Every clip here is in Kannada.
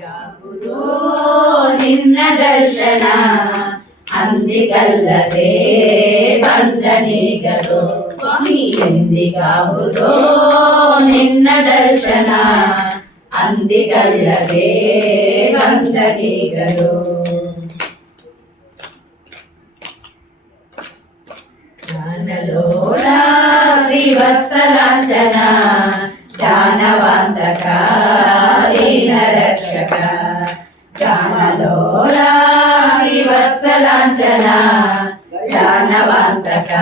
ಯಾವುದೋ ನಿನ್ನ ದರ್ಶನ ಅಂದಿಗಲ್ಲದೆ ಬಂದನೀಗದು ಸ್ವಾಮಿ ಎಂದಿಗಾವುದೋ ನಿನ್ನ ದರ್ಶನ ಅಂದಿಗಲ್ಲದೆ ಬಂದನೀಗದು ಜ್ಞಾನಲೋಲ ಶ್ರೀವತ್ಸಲಾಂಚನ ಜ್ಞಾನವಂತಕ ದೀನ ರಕ್ಷಕ ಜ್ಞಾನಲೋಲ ಶ್ರೀವತ್ಸಲಾಂಚನ ಜ್ಞಾನವಂತಕ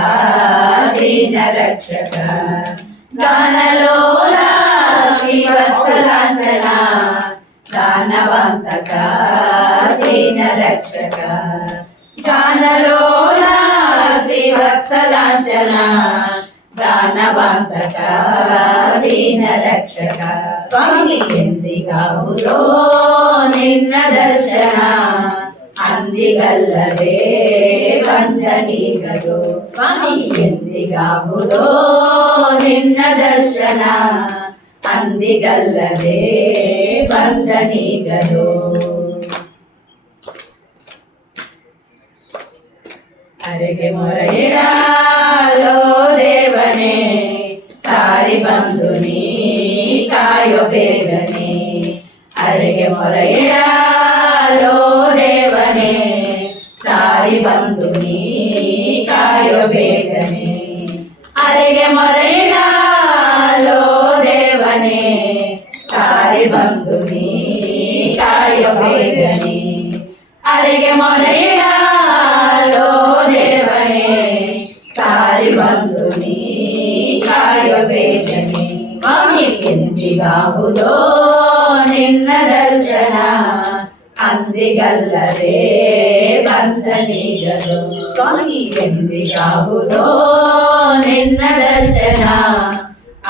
ದೀನ ರಕ್ಷಕ ಜ್ಞಾನಲೋಲ ಶ್ರೀವತ್ಸಲಾಂಚನ ಜ್ಞಾನವಂತಕ ದೀನ ರಕ್ಷಕ ಜ್ಞಾನಲೋಲ ಶ್ರೀವತ್ಸಲಾಂಚನ ಜ್ಞಾನವಂತಕ ದೀನ ರಕ್ಷಕ ಸ್ವಾಮಿ ಎಂದಿಗಾವುದೋ ನಿನ್ನ ದರ್ಶನ ಅಂದಿಗಲ್ಲದೆ ಬಂದನೀಗದು ಸ್ವಾಮಿ ಎಂದಿಗಾವುದೋ ನಿನ್ನ ದರ್ಶನ ಅಂದಿಗಲ್ಲದೆ ಬಂದನೀಗದು ಅರೆಗೆ ಮೊರೆಯಿಡಲೋ ದೇವನೇ ಸಾರಿ ಬಂದು ನೀ ಕಾಯೋ ಬೇಗನೆ ಅರೆಗೆ ಮೊರೆಯಿಡಲೋ ದೇವನೇ ಸಾರಿ ಬಂದು ನೀ ಕಾಯೋ ಬೇಗನೆ ಅರೆಗೆ ಮೊರೆಯಿಡಲೋ ದೇವನೇ ಸಾರಿ ಬಂದು ನೀ ಕಾಯೋ ಬೇಗನೆ ಅರೆಗೆ ಮೊರೆಯಿಡಲೋ ದೇವನೇ ಸಾರಿ ಬಂದು ನೀ ಕಾಯೋ ಬೇಗನೆ ಸ್ವಾಮಿ ಎಂದಿಗಾವುದೋ ನಿನ್ನ ದರ್ಶನ ಅಂದಿಗಲ್ಲದೆ ಬಂದನೀಗದು ಸ್ವಾಮಿ ಎಂದಿಗಾವುದೋ ನಿನ್ನ ದರ್ಶನ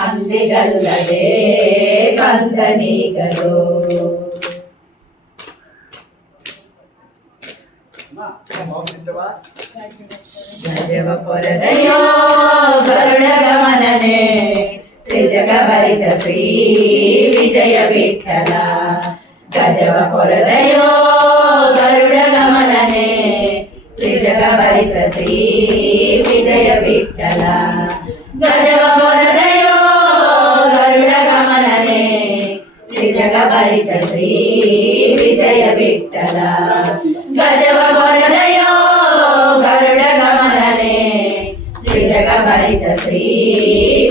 ಅಂದಿಗಲ್ಲದೆ ಬಂದನೀಗದು ಗಜವ ಪೊರದಯೋ ಗರುಡ ಗಮನನೆ ತ್ರಿಜಗ ಭರಿತ ಶ್ರೀ ವಿಜಯ ವಿಠಲ ಗಜವ ಪೊರದಯೋ ಗರುಡ ಗಮನನೆ ತ್ರಿಜಗ ಭರಿತ ಶ್ರೀ ವಿಜಯ ವಿಠಲ ಗಜವ ಪೊರದಯೋ ಗರುಡ ಗಮನನೆ ತ್ರಿಜಗ ಭರಿತ ಶ್ರೀ ವಿಜಯ ವಿಠಲ ಗಜವ ಪೊರದಯೋ ಗರುಡ ಗಮನನೆ ತ್ರಿಜಗ ಭರಿತ ಶ್ರೀ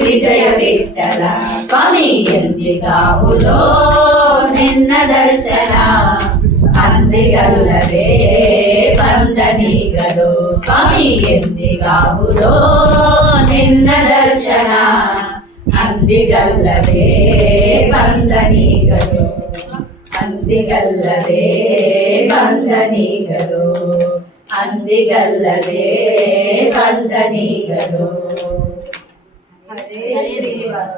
ವಿಜಯ ವಿಠಲ ಸ್ವಾಮಿ ಎಂದಿಗಾವುದೋ ನಿನ್ನ ದರ್ಶನ ಅಂದಿಗಲ್ಲದೆ ಬಂದನೀಗದು ಸ್ವಾಮಿ ಎಂದಿಗಾವುದೋ ನಿನ್ನ ದರ್ಶನ ಅಂದಿಗಲ್ಲದೆ ಬಂದನೀಗದು ಅಂದಿಗಲ್ಲದೆ ಬಂದನೀಗದು ಅಂದಿಗಲ್ಲದೆ ಬಂದನೀಗದು ಹರೇ ಶ್ರೀನಿವಾಸ.